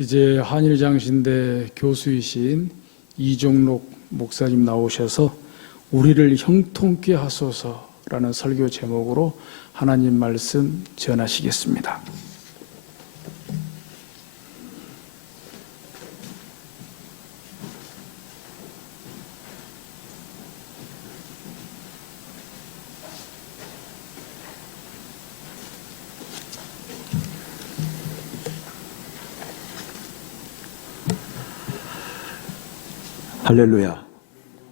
이제 한일장신대 교수이신 이종록 목사님 나오셔서 우리를 형통케 하소서라는 설교 제목으로 하나님 말씀 전하시겠습니다. 할렐루야.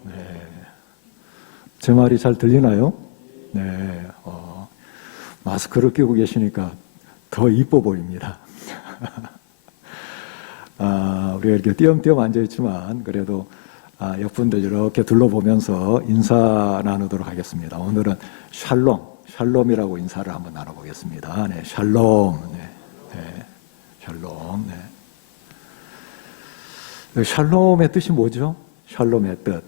네. 제 말이 잘 들리나요? 네. 마스크를 끼고 계시니까 더 이뻐 보입니다. 우리가 이렇게 띄엄띄엄 앉아있지만 그래도 옆분들 이렇게 둘러보면서 인사 나누도록 하겠습니다. 오늘은 샬롬이라고 인사를 한번 나눠보겠습니다. 네, 샬롬. 네. 네. 샬롬. 네. 샬롬의 뜻이 뭐죠? 샬롬의 뜻.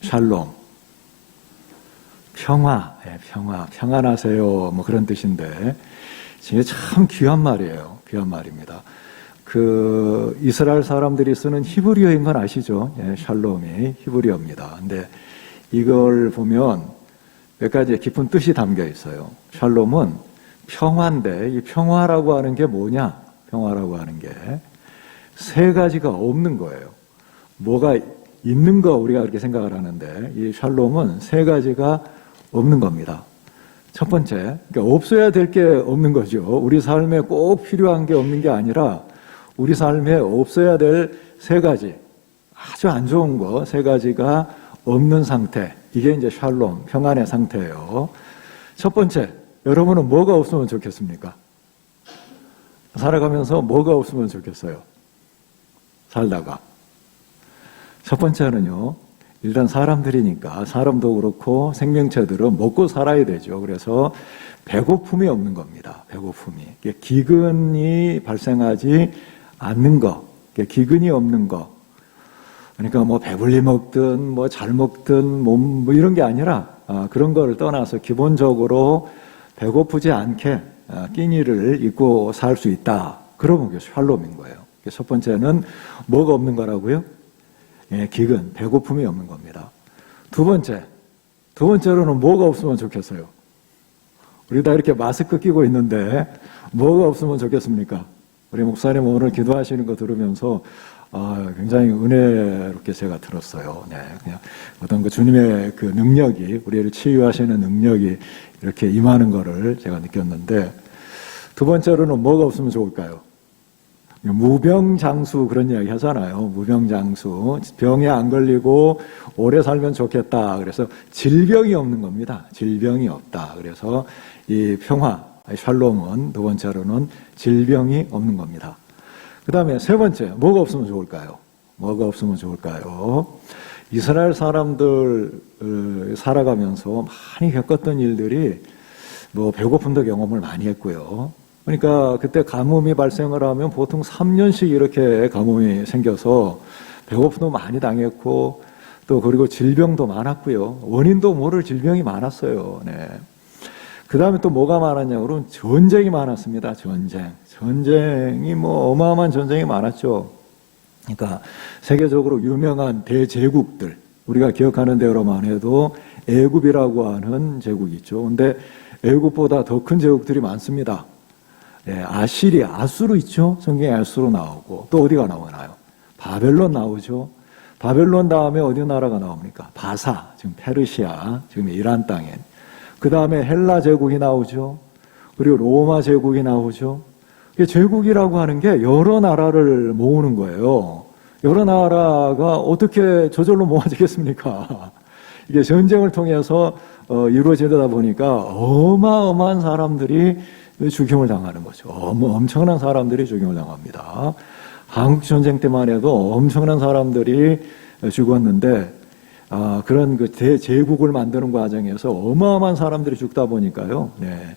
샬롬. 평화. 네, 평안하세요. 뭐 그런 뜻인데, 이게 참 귀한 말이에요. 귀한 말입니다. 이스라엘 사람들이 쓰는 히브리어인 건 아시죠? 예, 샬롬이 히브리어입니다. 근데 이걸 보면 몇 가지 깊은 뜻이 담겨 있어요. 샬롬은 평화인데, 이 평화라고 하는 게 뭐냐? 평화라고 하는 게 세 가지가 없는 거예요. 뭐가 있는 거 우리가 그렇게 생각을 하는데 이 샬롬은 세 가지가 없는 겁니다. 첫 번째, 그러니까 없어야 될 게 없는 거죠. 우리 삶에 꼭 필요한 게 없는 게 아니라 우리 삶에 없어야 될 세 가지, 아주 안 좋은 거 세 가지가 없는 상태, 이게 이제 샬롬, 평안의 상태예요. 첫 번째, 여러분은 뭐가 없으면 좋겠습니까? 살아가면서 뭐가 없으면 좋겠어요? 살다가. 첫 번째는요, 일단 사람들이니까 사람도 그렇고 생명체들은 먹고 살아야 되죠. 그래서 배고픔이 없는 겁니다. 배고픔이. 기근이 발생하지 않는 거, 기근이 없는 거. 그러니까 뭐 배불리 먹든 뭐 잘 먹든 뭐 이런 게 아니라 그런 걸 떠나서 기본적으로 배고프지 않게 끼니를 입고 살 수 있다. 그러면 그게 샬롬인 거예요. 첫 번째는 뭐가 없는 거라고요? 예, 기근, 배고픔이 없는 겁니다. 두 번째로는 뭐가 없으면 좋겠어요? 우리 다 이렇게 마스크 끼고 있는데 뭐가 없으면 좋겠습니까? 우리 목사님 오늘 기도하시는 거 들으면서 굉장히 은혜롭게 제가 들었어요. 네, 그냥 어떤 그 주님의 그 능력이, 우리를 치유하시는 능력이 이렇게 임하는 거를 제가 느꼈는데, 두 번째로는 뭐가 없으면 좋을까요? 무병장수 그런 이야기 하잖아요. 무병장수. 병에 안 걸리고 오래 살면 좋겠다. 그래서 질병이 없는 겁니다. 질병이 없다. 그래서 이 평화, 샬롬은 두 번째로는 질병이 없는 겁니다. 그 다음에 세 번째, 뭐가 없으면 좋을까요? 뭐가 없으면 좋을까요? 이스라엘 사람들 살아가면서 많이 겪었던 일들이 뭐 배고픔도 경험을 많이 했고요. 그러니까 그때 가뭄이 발생을 하면 보통 3년씩 이렇게 가뭄이 생겨서 배고픔도 많이 당했고, 또 그리고 질병도 많았고요. 원인도 모를 질병이 많았어요. 네. 그 다음에 또 뭐가 많았냐 그러면 전쟁이 많았습니다. 전쟁이 뭐 어마어마한 전쟁이 많았죠. 그러니까 세계적으로 유명한 대제국들, 우리가 기억하는 대로만 해도 애굽이라고 하는 제국이 있죠. 근데 애굽보다 더 큰 제국들이 많습니다. 예, 아시리아, 아수르 있죠? 성경에 아수르 나오고, 또 어디가 나오나요? 바벨론 나오죠? 바벨론 다음에 어디 나라가 나옵니까? 바사, 지금 페르시아, 지금 이란 땅에. 그 다음에 헬라 제국이 나오죠? 그리고 로마 제국이 나오죠? 제국이라고 하는 게 여러 나라를 모으는 거예요. 여러 나라가 어떻게 저절로 모아지겠습니까? 이게 전쟁을 통해서 이루어지다 보니까 어마어마한 사람들이 죽임을 당하는 거죠. 엄청난 사람들이 죽임을 당합니다. 한국 전쟁 때만 해도 엄청난 사람들이 죽었는데, 그런 그 대제국을 만드는 과정에서 어마어마한 사람들이 죽다 보니까요. 네.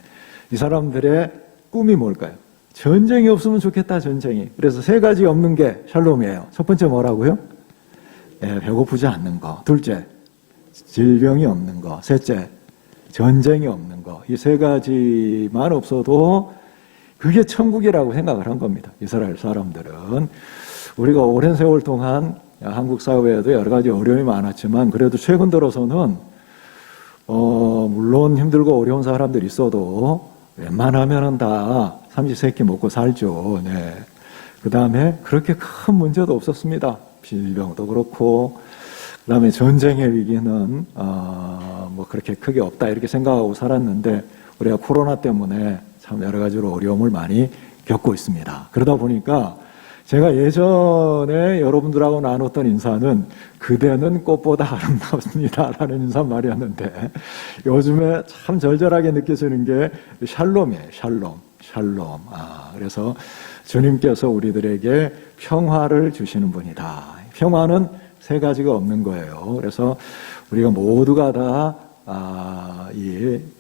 이 사람들의 꿈이 뭘까요? 전쟁이 없으면 좋겠다, 전쟁이. 그래서 세 가지 없는 게 샬롬이에요. 첫 번째 뭐라고요? 네, 배고프지 않는 거. 둘째, 질병이 없는 거. 셋째, 전쟁이 없는 거. 이 세 가지만 없어도 그게 천국이라고 생각을 한 겁니다. 이스라엘 사람들은. 우리가 오랜 세월 동안 한국 사회에도 여러 가지 어려움이 많았지만 그래도 최근 들어서는 물론 힘들고 어려운 사람들이 있어도 웬만하면은 다 삼시세끼 먹고 살죠. 네. 그 다음에 그렇게 큰 문제도 없었습니다. 질병도 그렇고, 그 다음에 전쟁의 위기는 뭐 그렇게 크게 없다 이렇게 생각하고 살았는데 우리가 코로나 때문에 참 여러 가지로 어려움을 많이 겪고 있습니다. 그러다 보니까 제가 예전에 여러분들하고 나눴던 인사는 그대는 꽃보다 아름답습니다 라는 인사말이었는데 요즘에 참 절절하게 느껴지는 게 샬롬이에요. 샬롬. 그래서 주님께서 우리들에게 평화를 주시는 분이다. 평화는 세 가지가 없는 거예요. 그래서 우리가 모두가 다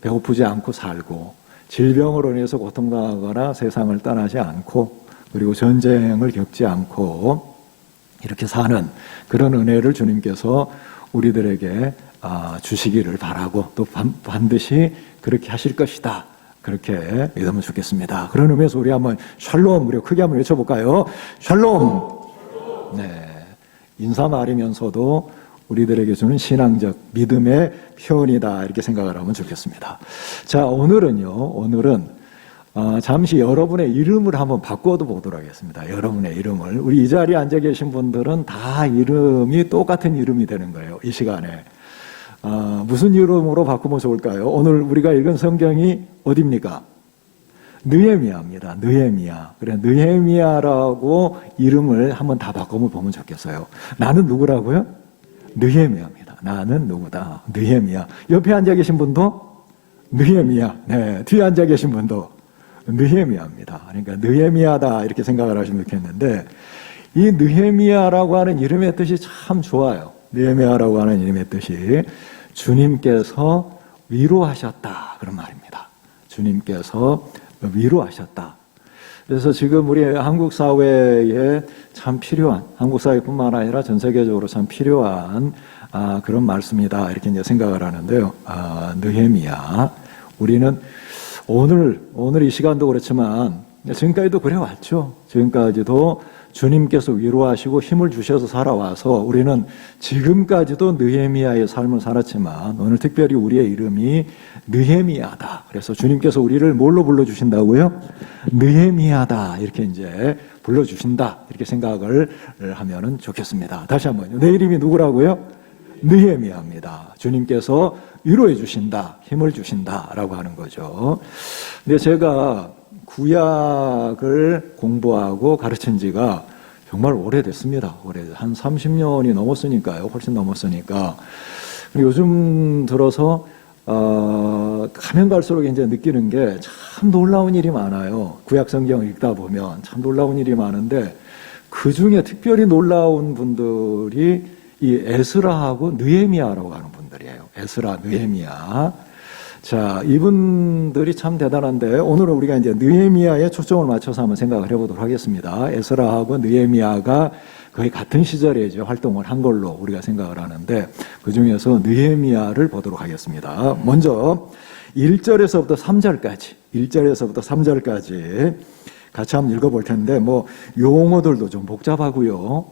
배고프지 않고 살고 질병으로 인해서 고통당하거나 세상을 떠나지 않고 그리고 전쟁을 겪지 않고 이렇게 사는 그런 은혜를 주님께서 우리들에게 주시기를 바라고 또 반드시 그렇게 하실 것이다. 그렇게 믿으면 좋겠습니다. 그런 의미에서 우리 한번 샬롬 우리 크게 한번 외쳐볼까요? 샬롬. 네, 인사말이면서도 우리들에게 주는 신앙적 믿음의 표현이다 이렇게 생각을 하면 좋겠습니다. 자, 오늘은 잠시 여러분의 이름을 한번 바꿔도 보도록 하겠습니다. 여러분의 이름을. 우리 이 자리에 앉아 계신 분들은 다 이름이 똑같은 이름이 되는 거예요. 이 시간에. 무슨 이름으로 바꾸면 좋을까요? 오늘 우리가 읽은 성경이 어디입니까? 느헤미야입니다. 느헤미야. 그래, 느헤미야라고 이름을 한번 다 바꿔보면 좋겠어요. 나는 누구라고요? 느헤미야입니다. 나는 누구다. 느헤미야. 옆에 앉아 계신 분도 느헤미야. 네, 뒤에 앉아 계신 분도 느헤미야입니다. 그러니까 느헤미야다 이렇게 생각을 하시면 좋겠는데 이 느헤미야라고 하는 이름의 뜻이 참 좋아요. 느헤미야라고 하는 이름의 뜻이 주님께서 위로하셨다 그런 말입니다. 주님께서 위로하셨다. 그래서 지금 우리 한국 사회에 참 필요한, 한국 사회뿐만 아니라 전 세계적으로 참 필요한 그런 말씀이다 이렇게 이제 생각을 하는데요. 느헤미야. 우리는 오늘 이 시간도 그렇지만 지금까지도 그래왔죠. 지금까지도 주님께서 위로하시고 힘을 주셔서 살아와서 우리는 지금까지도 느헤미야의 삶을 살았지만 오늘 특별히 우리의 이름이 느헤미야다. 그래서 주님께서 우리를 뭘로 불러주신다고요? 느헤미야다. 이렇게 이제 불러주신다. 이렇게 생각을 하면은 좋겠습니다. 다시 한번요. 내 이름이 누구라고요? 느헤미야입니다. 주님께서 위로해 주신다. 힘을 주신다라고 하는 거죠. 근데 제가 구약을 공부하고 가르친 지가 정말 오래됐습니다. 한 30년이 넘었으니까요. 훨씬 넘었으니까. 요즘 들어서 가면 갈수록 이제 느끼는 게 참 놀라운 일이 많아요. 구약 성경을 읽다 보면 참 놀라운 일이 많은데 그 중에 특별히 놀라운 분들이 이 에스라하고 느헤미야라고 하는 분들이에요. 에스라, 느헤미야. 자, 이분들이 참 대단한데 오늘은 우리가 이제 느헤미야에 초점을 맞춰서 한번 생각을 해보도록 하겠습니다. 에스라하고 느헤미야가 거의 같은 시절에 이제 활동을 한 걸로 우리가 생각을 하는데 그 중에서 느헤미야를 보도록 하겠습니다. 먼저 1절에서부터 3절까지 같이 한번 읽어볼 텐데 뭐 용어들도 좀 복잡하고요.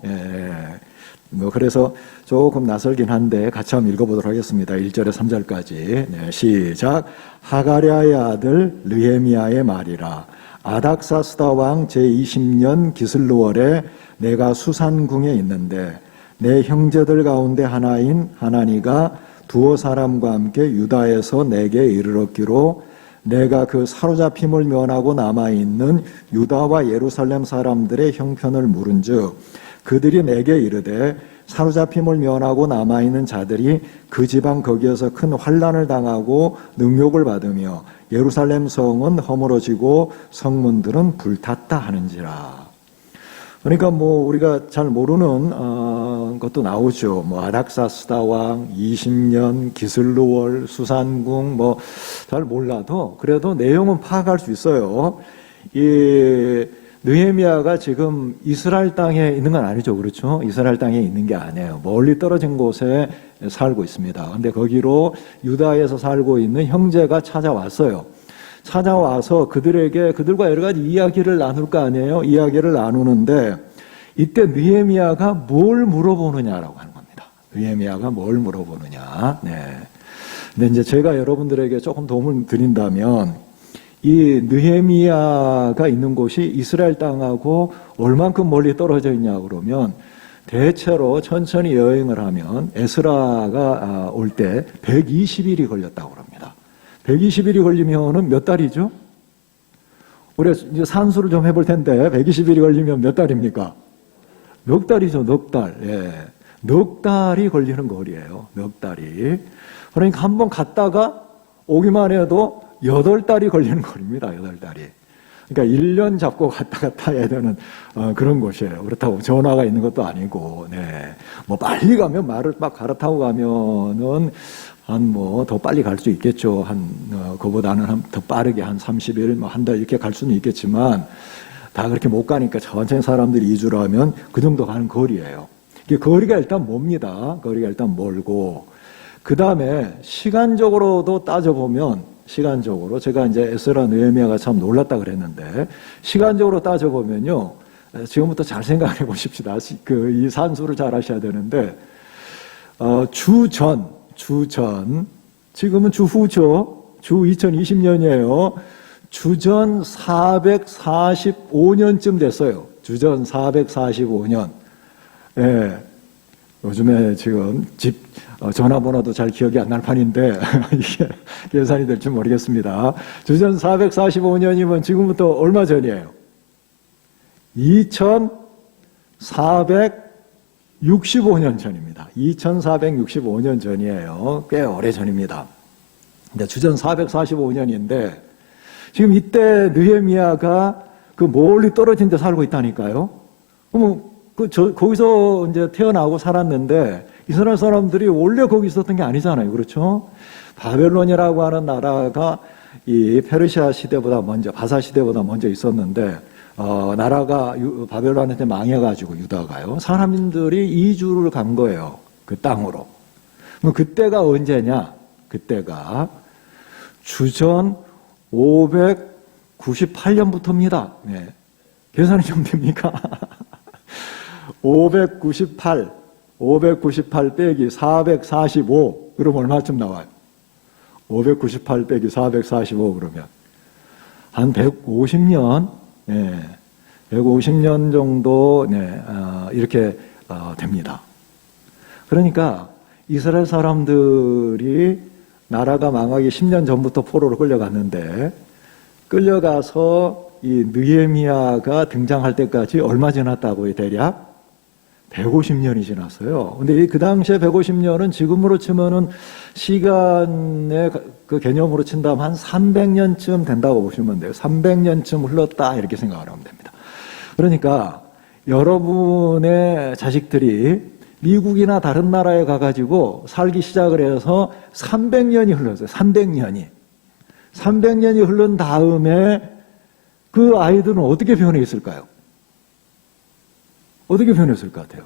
그래서 조금 낯설긴 한데 같이 한번 읽어보도록 하겠습니다. 1절에 3절까지. 네, 시작. 하가랴의 아들 느헤미야의 말이라. 아닥사스다 왕 제20년 기슬루월에 내가 수산궁에 있는데 내 형제들 가운데 하나인 하나니가 두어 사람과 함께 유다에서 내게 이르렀기로 내가 그 사로잡힘을 면하고 남아있는 유다와 예루살렘 사람들의 형편을 물은즉 그들이 내게 이르되 사로잡힘을 면하고 남아있는 자들이 그 지방 거기에서 큰 환난을 당하고 능욕을 받으며 예루살렘 성은 허물어지고 성문들은 불탔다 하는지라. 그러니까 뭐 우리가 잘 모르는 것도 나오죠. 뭐 아닥사스다 왕, 20년, 기슬루월, 수산궁 뭐 잘 몰라도 그래도 내용은 파악할 수 있어요. 이 느헤미야가 지금 이스라엘 땅에 있는 건 아니죠. 그렇죠? 이스라엘 땅에 있는 게 아니에요. 멀리 떨어진 곳에 살고 있습니다. 근데 거기로 유다에서 살고 있는 형제가 찾아왔어요. 찾아와서 그들과 여러 가지 이야기를 나눌 거 아니에요. 이야기를 나누는데 이때 느헤미야가 뭘 물어보느냐라고 하는 겁니다. 느헤미야가 뭘 물어보느냐. 네. 근데 이제 제가 여러분들에게 조금 도움을 드린다면 이 느헤미야가 있는 곳이 이스라엘 땅하고 얼만큼 멀리 떨어져 있냐 그러면 대체로 천천히 여행을 하면 에스라가 올 때 120일이 걸렸다고 합니다. 120일이 걸리면은 몇 달이죠? 우리가 이제 산수를 좀 해볼 텐데 120일이 걸리면 몇 달입니까? 넉 달이죠, 넉 달. 예. 넉 달이 걸리는 거리예요. 넉 달이. 그러니까 한번 갔다가 오기만 해도 8달이 걸리는 거리입니다. 8달이. 그러니까 1년 잡고 갔다 갔다 해야 되는 그런 곳이에요. 그렇다고 전화가 있는 것도 아니고, 네. 뭐 빨리 가면 말을 막 갈아타고 가면은 한 뭐 더 빨리 갈 수 있겠죠. 그보다는 더 빠르게 한 30일, 뭐 한 달 이렇게 갈 수는 있겠지만 다 그렇게 못 가니까 천천히 사람들이 이주를 하면 그 정도 가는 거리예요. 이게 거리가 일단 멉니다. 거리가 일단 멀고. 그 다음에 시간적으로도 따져보면 시간적으로 제가 이제 에스라 느헤미야가 참 놀랐다 그랬는데 시간적으로 따져보면요. 지금부터 잘 생각해 보십시다. 이 산수를 잘 하셔야 되는데 주전 지금은 주후죠. 주 2020년이에요. 주전 445년쯤 됐어요. 주전 445년. 예. 요즘에 지금 집 전화번호도 잘 기억이 안 날 판인데 이게 계산이 될지 모르겠습니다. 주전 445년이면 지금부터 얼마 전이에요? 2465년 전입니다. 2465년 전이에요. 꽤 오래 전입니다. 근데 주전 445년인데 지금 이때 느헤미야가 그 멀리 떨어진 데 살고 있다니까요. 그럼 거기서 이제 태어나고 살았는데 이스라엘 사람들이 원래 거기 있었던 게 아니잖아요. 그렇죠? 바벨론이라고 하는 나라가 이 페르시아 시대보다 먼저, 바사 시대보다 먼저 있었는데 나라가 바벨론한테 망해가지고 유다가요. 사람들이 이주를 간 거예요. 그 땅으로. 그때가 언제냐? 그때가 주전 598년부터입니다. 네. 계산이 좀 됩니까? 598 빼기 445 그러면 얼마쯤 나와요? 598 빼기 445 그러면 한 150년 150년 정도 이렇게 됩니다. 그러니까 이스라엘 사람들이 나라가 망하기 10년 전부터 포로로 끌려갔는데 끌려가서 이 느헤미야가 등장할 때까지 얼마 지났다고요? 대략 150년이 지났어요. 근데 그 당시에 150년은 지금으로 치면은 시간의 그 개념으로 친다면 한 300년쯤 된다고 보시면 돼요. 300년쯤 흘렀다 이렇게 생각을 하면 됩니다. 그러니까 여러분의 자식들이 미국이나 다른 나라에 가가지고 살기 시작을 해서 300년이 흘렀어요. 300년이 흐른 다음에 그 아이들은 어떻게 변해 있을까요? 어떻게 변했을 것 같아요?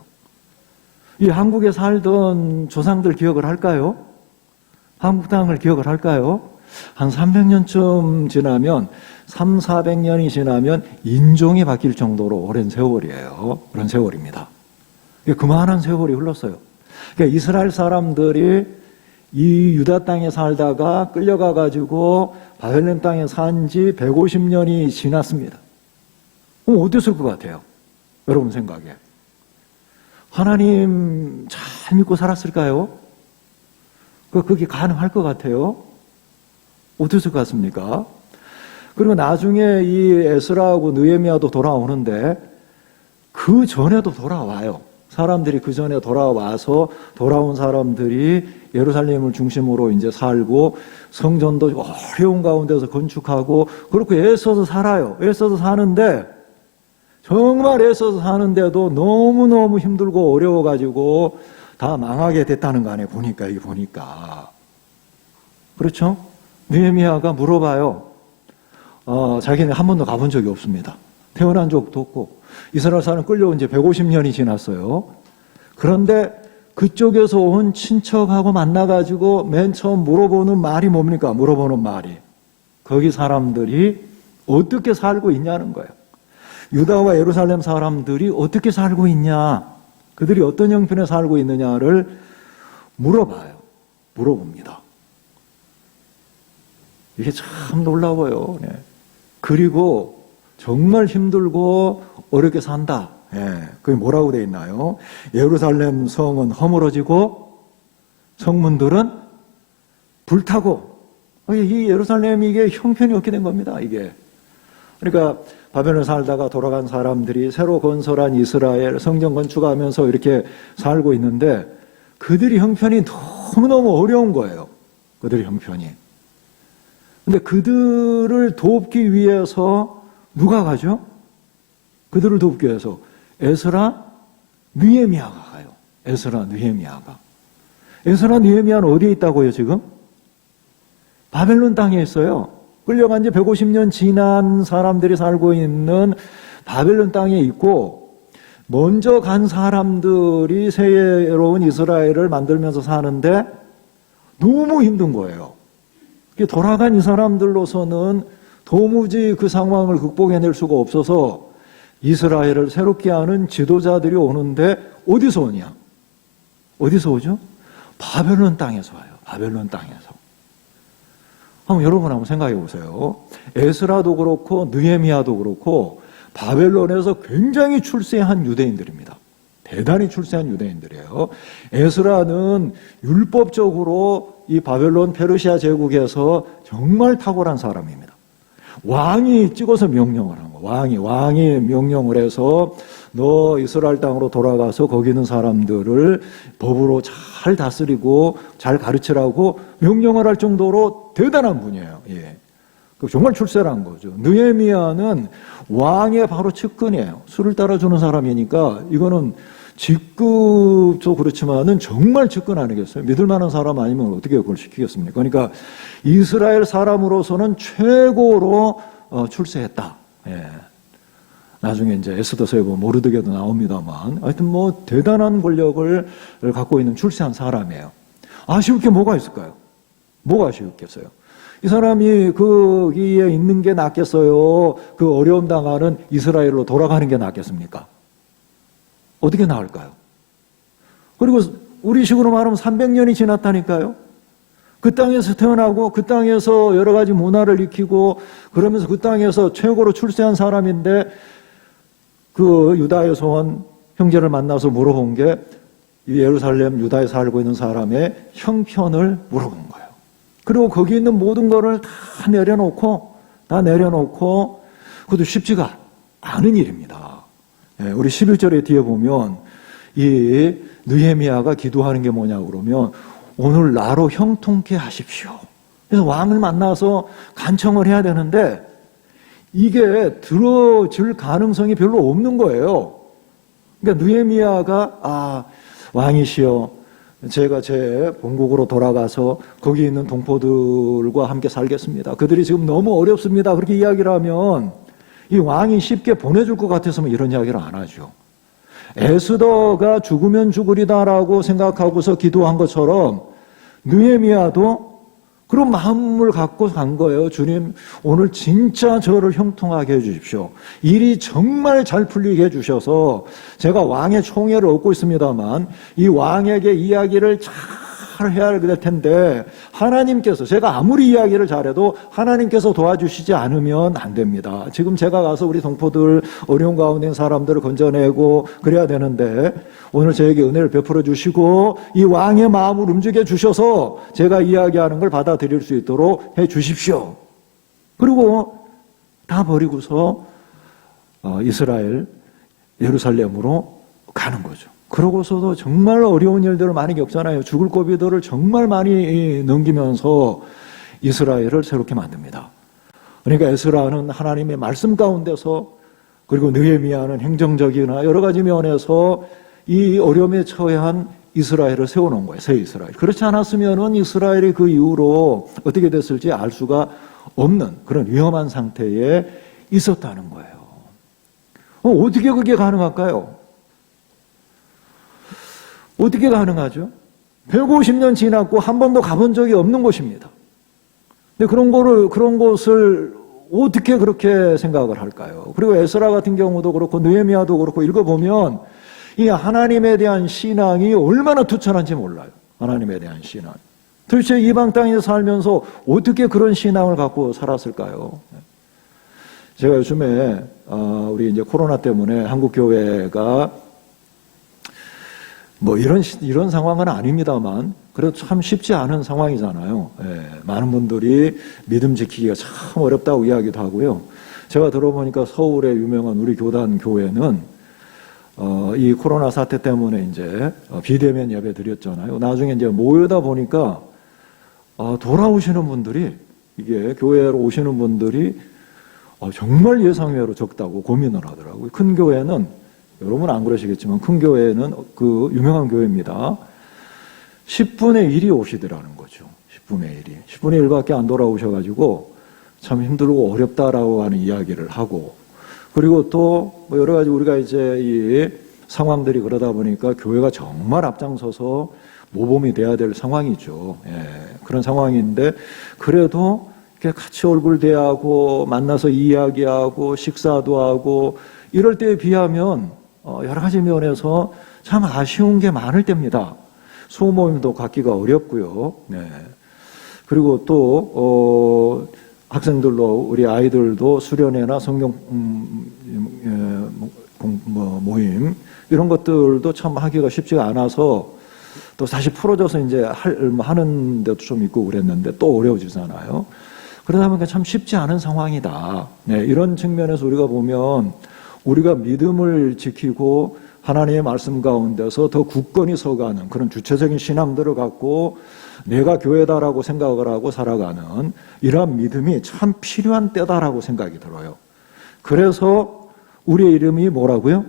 이 한국에 살던 조상들 기억을 할까요? 한국 땅을 기억을 할까요? 한 300년쯤 지나면 400년이 지나면 인종이 바뀔 정도로 오랜 세월이에요. 그런 세월입니다. 그만한 세월이 흘렀어요. 그러니까 이스라엘 사람들이 이 유다 땅에 살다가 끌려가 가지고 바벨론 땅에 산 지 150년이 지났습니다. 그럼 어땠을 것 같아요? 여러분 생각에. 하나님 잘 믿고 살았을까요? 그게 가능할 것 같아요? 어땠을 것 같습니까? 그리고 나중에 이 에스라하고 느헤미야도 돌아오는데 그 전에도 돌아와요. 사람들이 그 전에 돌아와서 돌아온 사람들이 예루살렘을 중심으로 이제 살고 성전도 어려운 가운데서 건축하고 그렇게 애써서 살아요. 애써서 사는데 정말 애써서 사는데도 너무너무 힘들고 어려워가지고 다 망하게 됐다는 거 아니에요. 보니까. 그렇죠? 느헤미야가 물어봐요. 자기는 한 번도 가본 적이 없습니다. 태어난 적도 없고 이스라엘 사람 끌려온 지 150년이 지났어요. 그런데 그쪽에서 온 친척하고 만나가지고 맨 처음 물어보는 말이 뭡니까? 물어보는 말이 거기 사람들이 어떻게 살고 있냐는 거예요. 유다와 예루살렘 사람들이 어떻게 살고 있냐, 그들이 어떤 형편에 살고 있느냐를 물어봅니다. 이게 참 놀라워요. 네. 그리고 정말 힘들고 어렵게 산다. 그게 뭐라고 되어 있나요? 예루살렘 성은 허물어지고 성문들은 불타고, 이 예루살렘이 이게 형편이 없게 된 겁니다. 이게. 그러니까 바벨론 살다가 돌아간 사람들이 새로 건설한 이스라엘 성전 건축하면서 이렇게 살고 있는데 그들이 형편이 너무너무 어려운 거예요. 그들의 형편이. 근데 그들을 돕기 위해서 누가 가죠? 그들을 돕기 위해서 에스라, 느헤미야가 가요. 에스라, 느헤미야가. 에스라, 느헤미야는 어디에 있다고요, 지금? 바벨론 땅에 있어요. 끌려간 지 150년 지난 사람들이 살고 있는 바벨론 땅에 있고, 먼저 간 사람들이 새로운 이스라엘을 만들면서 사는데 너무 힘든 거예요. 돌아간 이 사람들로서는 도무지 그 상황을 극복해낼 수가 없어서 이스라엘을 새롭게 하는 지도자들이 오는데 어디서 오냐? 어디서 오죠? 바벨론 땅에서 와요. 바벨론 땅에서. 여러분 한번 생각해 보세요. 에스라도 그렇고 느헤미야도 그렇고 바벨론에서 굉장히 출세한 유대인들입니다. 대단히 출세한 유대인들이에요. 에스라는 율법적으로 이 바벨론 페르시아 제국에서 정말 탁월한 사람입니다. 왕이 찍어서 명령을 한 거예요. 왕이 명령을 해서 너 이스라엘 땅으로 돌아가서 거기 있는 사람들을 법으로 잘 다스리고 잘 가르치라고 명령을 할 정도로 대단한 분이에요. 예. 정말 출세한 거죠. 느헤미야는 왕의 바로 측근이에요. 술을 따라주는 사람이니까 이거는 직급도 그렇지만은 정말 측근 아니겠어요? 믿을 만한 사람 아니면 어떻게 그걸 시키겠습니까? 그러니까 이스라엘 사람으로서는 최고로 출세했다. 예. 나중에 이제 에스더서에 보면 모르드게도 나옵니다만, 하여튼 뭐 대단한 권력을 갖고 있는 출세한 사람이에요. 아쉬울 게 뭐가 있을까요? 뭐가 아쉬웠겠어요? 이 사람이 거기에 있는 게 낫겠어요? 그 어려움 당하는 이스라엘로 돌아가는 게 낫겠습니까? 어떻게 나을까요? 그리고 우리식으로 말하면 300년이 지났다니까요. 그 땅에서 태어나고 그 땅에서 여러 가지 문화를 익히고 그러면서 그 땅에서 최고로 출세한 사람인데 그 유다에서 온 형제를 만나서 물어본 게 예루살렘 유다에 살고 있는 사람의 형편을 물어본 거예요. 그리고 거기 있는 모든 거를 다 내려놓고 그것도 쉽지가 않은 일입니다. 우리 11절에 뒤에 보면 이 느헤미야가 기도하는 게 뭐냐 그러면 오늘 나로 형통케 하십시오. 그래서 왕을 만나서 간청을 해야 되는데 이게 들어질 가능성이 별로 없는 거예요. 그러니까 느헤미야가 왕이시여 제가 제 본국으로 돌아가서 거기 있는 동포들과 함께 살겠습니다. 그들이 지금 너무 어렵습니다. 그렇게 이야기를 하면 이 왕이 쉽게 보내줄 것 같아서 이런 이야기를 안 하죠. 에스더가 죽으면 죽으리다라고 생각하고서 기도한 것처럼 느헤미야도 그런 마음을 갖고 간 거예요. 주님, 오늘 진짜 저를 형통하게 해주십시오. 일이 정말 잘 풀리게 해주셔서 제가 왕의 총애를 얻고 있습니다만 이 왕에게 이야기를 잘 해야 될 텐데 하나님께서 제가 아무리 이야기를 잘해도 하나님께서 도와주시지 않으면 안 됩니다. 지금 제가 가서 우리 동포들 어려운 가운데 있는 사람들을 건져내고 그래야 되는데 오늘 저에게 은혜를 베풀어 주시고 이 왕의 마음을 움직여 주셔서 제가 이야기하는 걸 받아들일 수 있도록 해 주십시오. 그리고 다 버리고서 이스라엘 예루살렘으로 가는 거죠. 그러고서도 정말 어려운 일들을 많이 겪잖아요. 죽을 고비들을 정말 많이 넘기면서 이스라엘을 새롭게 만듭니다. 그러니까 에스라는 하나님의 말씀 가운데서 그리고 느헤미야는 행정적이나 여러 가지 면에서 이 어려움에 처해한 이스라엘을 세워놓은 거예요. 새 이스라엘. 그렇지 않았으면 이스라엘이 그 이후로 어떻게 됐을지 알 수가 없는 그런 위험한 상태에 있었다는 거예요. 어떻게 그게 가능할까요? 어떻게 가능하죠? 150년 지났고 한 번도 가본 적이 없는 곳입니다. 근데 그런 것을 어떻게 그렇게 생각을 할까요? 그리고 에스라 같은 경우도 그렇고 느헤미야도 그렇고 읽어보면 이 하나님에 대한 신앙이 얼마나 투철한지 몰라요. 하나님에 대한 신앙. 도대체 이방 땅에 살면서 어떻게 그런 신앙을 갖고 살았을까요? 제가 요즘에 우리 이제 코로나 때문에 한국 교회가 뭐 이런 상황은 아닙니다만 그래도 참 쉽지 않은 상황이잖아요. 예, 많은 분들이 믿음 지키기가 참 어렵다고 이야기도 하고요. 제가 들어보니까 서울의 유명한 우리 교단 교회는 이 코로나 사태 때문에 이제 비대면 예배 드렸잖아요. 나중에 이제 모여다 보니까 돌아오시는 분들이 이게 교회로 오시는 분들이 정말 예상외로 적다고 고민을 하더라고요. 큰 교회는 여러분 안 그러시겠지만 큰 교회는 그 유명한 교회입니다. 10분의 1이 오시더라는 거죠. 10분의 1이. 10분의 1밖에 안 돌아오셔가지고 참 힘들고 어렵다라고 하는 이야기를 하고 그리고 또 뭐 여러 가지 우리가 이제 이 상황들이 그러다 보니까 교회가 정말 앞장서서 모범이 돼야 될 상황이죠. 예, 그런 상황인데 그래도 이렇게 같이 얼굴 대하고 만나서 이야기하고 식사도 하고 이럴 때에 비하면 여러 가지 면에서 참 아쉬운 게 많을 때입니다. 소모임도 갖기가 어렵고요. 네. 그리고 또 학생들도 우리 아이들도 수련회나 성경 모임 이런 것들도 참 하기가 쉽지가 않아서 또 다시 풀어져서 이제 하는 데도 좀 있고 그랬는데 또 어려워지잖아요. 그러다 보니까 참 쉽지 않은 상황이다. 네, 이런 측면에서 우리가 보면 우리가 믿음을 지키고 하나님의 말씀 가운데서 더 굳건히 서가는 그런 주체적인 신앙들을 갖고 내가 교회다라고 생각을 하고 살아가는 이러한 믿음이 참 필요한 때다라고 생각이 들어요. 그래서 우리의 이름이 뭐라고요?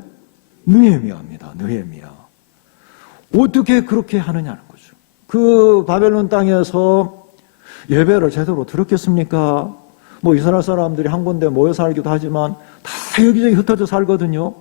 느헤미야입니다. 느헤미야. 어떻게 그렇게 하느냐는 거죠. 그 바벨론 땅에서 예배를 제대로 들었겠습니까? 뭐 이스라엘 사람들이 한 군데 모여 살기도 하지만 다 여기저기 흩어져 살거든요.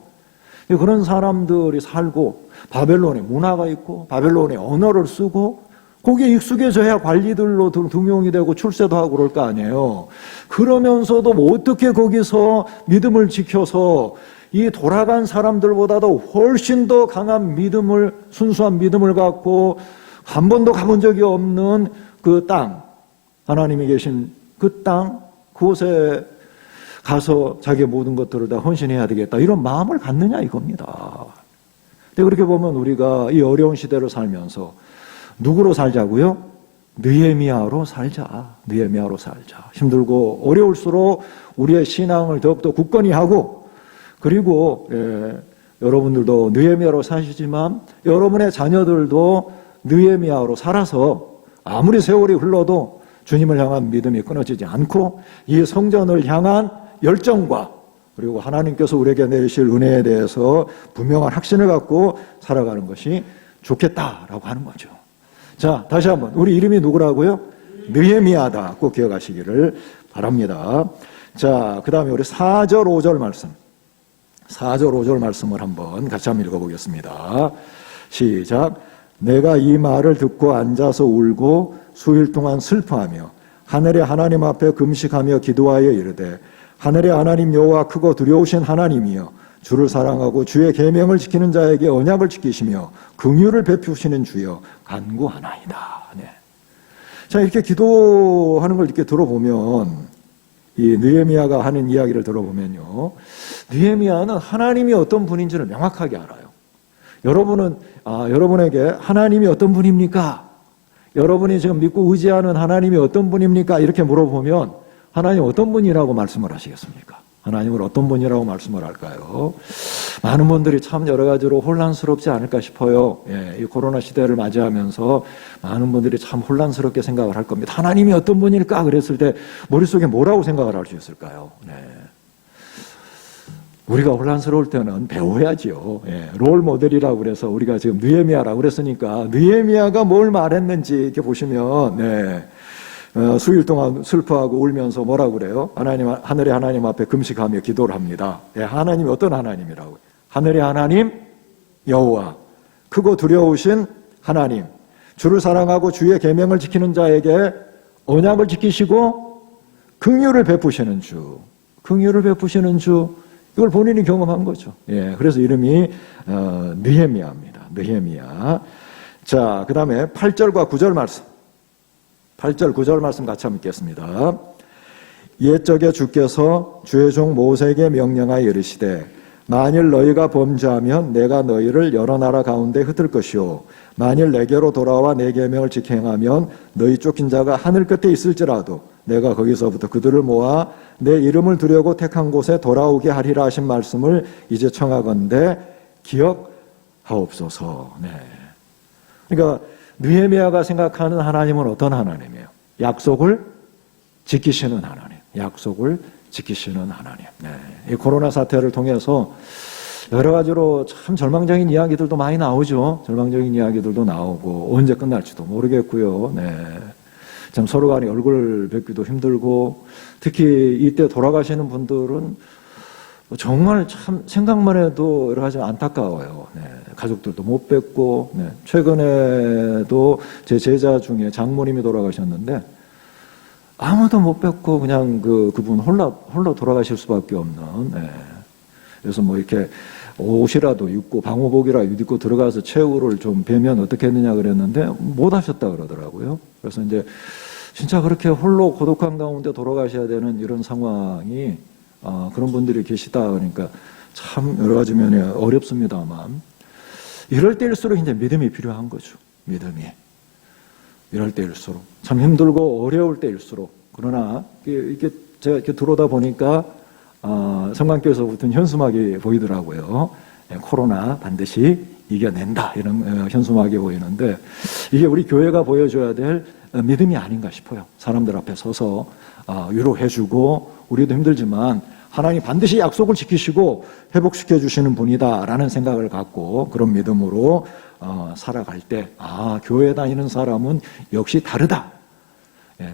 그런 사람들이 살고 바벨론의 문화가 있고 바벨론의 언어를 쓰고 거기에 익숙해져야 관리들로 등용이 되고 출세도 하고 그럴 거 아니에요. 그러면서도 뭐 어떻게 거기서 믿음을 지켜서 이 돌아간 사람들보다도 훨씬 더 강한 믿음을 순수한 믿음을 갖고 한 번도 가본 적이 없는 그 땅 하나님이 계신 그 땅 그곳에 가서 자기의 모든 것들을 다 헌신해야 되겠다 이런 마음을 갖느냐 이겁니다. 근데 그렇게 보면 우리가 이 어려운 시대를 살면서 누구로 살자고요? 느헤미야로 살자. 느헤미야로 살자. 힘들고 어려울수록 우리의 신앙을 더욱더 굳건히 하고 그리고 여러분들도 느헤미야로 사시지만 여러분의 자녀들도 느헤미야로 살아서 아무리 세월이 흘러도 주님을 향한 믿음이 끊어지지 않고 이 성전을 향한 열정과 그리고 하나님께서 우리에게 내리실 은혜에 대해서 분명한 확신을 갖고 살아가는 것이 좋겠다라고 하는 거죠. 자, 다시 한번 우리 이름이 누구라고요? 느헤미야다. 꼭 기억하시기를 바랍니다. 자, 그 다음에 우리 4절 5절 말씀 4절 5절 말씀을 한번 같이 한번 읽어보겠습니다. 시작. 내가 이 말을 듣고 앉아서 울고 수일 동안 슬퍼하며 하늘의 하나님 앞에 금식하며 기도하여 이르되 하늘의 하나님 여호와 크고 두려우신 하나님이여 주를 사랑하고 주의 계명을 지키는 자에게 언약을 지키시며 긍휼을 베푸시는 주여 간구하나이다. 네. 자, 이렇게 기도하는 걸 이렇게 들어보면 이 느헤미야가 하는 이야기를 들어보면요, 느헤미야는 하나님이 어떤 분인지를 명확하게 알아요. 여러분은 여러분에게 하나님이 어떤 분입니까? 여러분이 지금 믿고 의지하는 하나님이 어떤 분입니까? 이렇게 물어보면 하나님 어떤 분이라고 말씀을 하시겠습니까? 하나님을 어떤 분이라고 말씀을 할까요? 많은 분들이 참 여러 가지로 혼란스럽지 않을까 싶어요. 예, 이 코로나 시대를 맞이하면서 많은 분들이 참 혼란스럽게 생각을 할 겁니다. 하나님이 어떤 분일까? 그랬을 때 머릿속에 뭐라고 생각을 할 수 있을까요? 네. 우리가 혼란스러울 때는 배워야지요. 예, 롤 모델이라고 그래서 우리가 지금 느헤미야라고 그랬으니까 느헤미야가 뭘 말했는지 이렇게 보시면 네. 수일 동안 슬퍼하고 울면서 뭐라고 그래요? 하늘의 하나님 앞에 금식하며 기도를 합니다. 예, 하나님이 어떤 하나님이라고? 하늘의 하나님 여호와 크고 두려우신 하나님 주를 사랑하고 주의 계명을 지키는 자에게 언약을 지키시고 긍휼을 베푸시는 주, 긍휼을 베푸시는 주, 이걸 본인이 경험한 거죠. 예, 그래서 이름이 느헤미야입니다. 느헤미야. 자, 그 다음에 8절과 9절 말씀. 8절, 9절 말씀 같이 한번 읽겠습니다. 옛적에 주께서 주의 종 모세에게 명령하여 이르시되 만일 너희가 범죄하면 내가 너희를 여러 나라 가운데 흩을 것이요 만일 내게로 돌아와 내 계명을 지켜 행하면 너희 쫓긴 자가 하늘 끝에 있을지라도 내가 거기서부터 그들을 모아 내 이름을 두려고 택한 곳에 돌아오게 하리라 하신 말씀을 이제 청하건대 기억하옵소서. 네. 그러니까 느헤미야가 생각하는 하나님은 어떤 하나님이에요? 약속을 지키시는 하나님. 약속을 지키시는 하나님. 네. 이 코로나 사태를 통해서 여러 가지로 참 절망적인 이야기들도 많이 나오죠. 절망적인 이야기들도 나오고 언제 끝날지도 모르겠고요. 네. 참 서로 간에 얼굴 뵙기도 힘들고 특히 이때 돌아가시는 분들은 정말 참 생각만 해도 여러 가지 안타까워요. 네. 가족들도 못 뵙고 네. 최근에도 제 제자 중에 장모님이 돌아가셨는데 아무도 못 뵙고 그냥 그분 홀로 돌아가실 수밖에 없는. 네. 그래서 뭐 이렇게 옷이라도 입고 방호복이라도 입고 들어가서 최후를 좀 뵈면 어떻겠느냐 그랬는데 못 하셨다 그러더라고요. 그래서 이제 진짜 그렇게 홀로 고독한 가운데 돌아가셔야 되는 이런 상황이 그런 분들이 계시다 그러니까 참 여러 가지 면에 어렵습니다만 이럴 때일수록 이제 믿음이 필요한 거죠. 믿음이. 이럴 때일수록 참 힘들고 어려울 때일수록 그러나 이게 제가 이렇게 들어오다 보니까 성관교에서부터는 현수막이 보이더라고요. 코로나 반드시 이겨낸다 이런 현수막이 보이는데 이게 우리 교회가 보여줘야 될 믿음이 아닌가 싶어요. 사람들 앞에 서서 위로해주고 우리도 힘들지만 하나님 반드시 약속을 지키시고 회복시켜 주시는 분이다라는 생각을 갖고 그런 믿음으로 살아갈 때 교회 다니는 사람은 역시 다르다.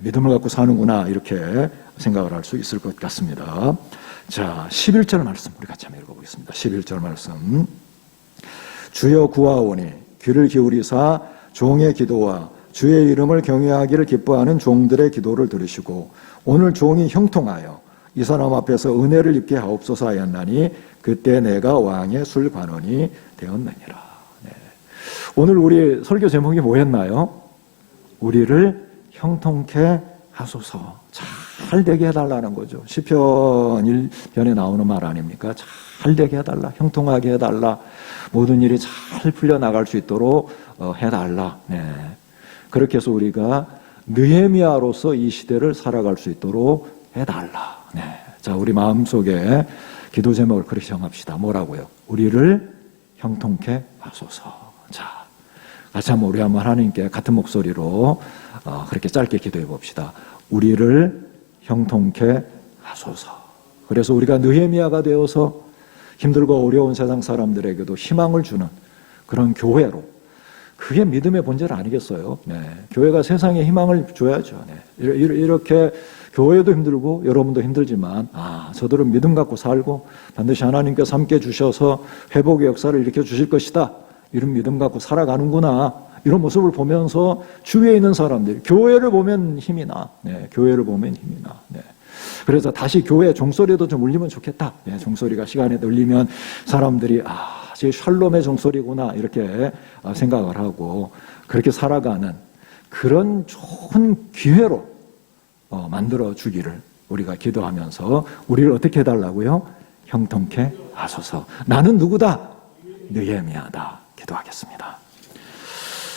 믿음을 갖고 사는구나 이렇게 생각을 할 수 있을 것 같습니다. 자, 11절 말씀 우리 같이 한번 읽어보겠습니다. 11절 말씀. 주여 구하오니 귀를 기울이사 종의 기도와 주의 이름을 경외하기를 기뻐하는 종들의 기도를 들으시고 오늘 종이 형통하여 이 사람 앞에서 은혜를 입게 하옵소서 하였나니 그때 내가 왕의 술관원이 되었느니라. 네. 오늘 우리 설교 제목이 뭐였나요? 우리를 형통케 하소서. 잘 되게 해달라는 거죠. 시편 1편에 나오는 말 아닙니까? 잘 되게 해달라. 형통하게 해달라. 모든 일이 잘 풀려나갈 수 있도록 해달라. 네. 그렇게 해서 우리가 느헤미야로서 이 시대를 살아갈 수 있도록 해달라. 네. 자, 우리 마음속에 기도 제목을 그렇게 정합시다. 뭐라고요? 우리를 형통케 하소서. 자, 같이 한번 우리 한번 하나님께 같은 목소리로 그렇게 짧게 기도해 봅시다. 우리를 형통케 하소서. 그래서 우리가 느헤미야가 되어서 힘들고 어려운 세상 사람들에게도 희망을 주는 그런 교회로, 그게 믿음의 본질 아니겠어요? 네. 교회가 세상에 희망을 줘야죠. 네. 이렇게 교회도 힘들고 여러분도 힘들지만 저들은 믿음 갖고 살고 반드시 하나님께서 함께 주셔서 회복의 역사를 일으켜 주실 것이다. 이런 믿음 갖고 살아가는구나. 이런 모습을 보면서 주위에 있는 사람들, 교회를 보면 힘이 나. 네, 교회를 보면 힘이 나. 네. 그래서 다시 교회 종소리도 좀 울리면 좋겠다. 네, 종소리가 시간에 울리면 사람들이 제 샬롬의 종소리구나 이렇게 생각을 하고 그렇게 살아가는 그런 좋은 기회로 만들어 주기를 우리가 기도하면서 우리를 어떻게 해달라고요? 형통케 하소서. 나는 누구다? 느헤미야다. 기도하겠습니다.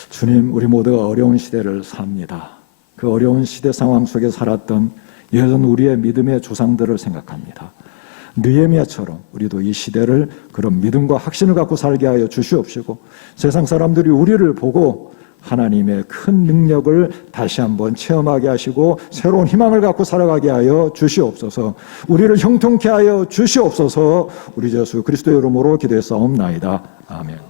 주님, 우리 모두가 어려운 시대를 삽니다. 그 어려운 시대 상황 속에 살았던 예전 우리의 믿음의 조상들을 생각합니다. 느헤미야처럼 우리도 이 시대를 그런 믿음과 확신을 갖고 살게 하여 주시옵시고 세상 사람들이 우리를 보고 하나님의 큰 능력을 다시 한번 체험하게 하시고 새로운 희망을 갖고 살아가게 하여 주시옵소서. 우리를 형통케 하여 주시옵소서. 우리 주 예수 그리스도의 이름으로 기도했사옵나이다. 아멘.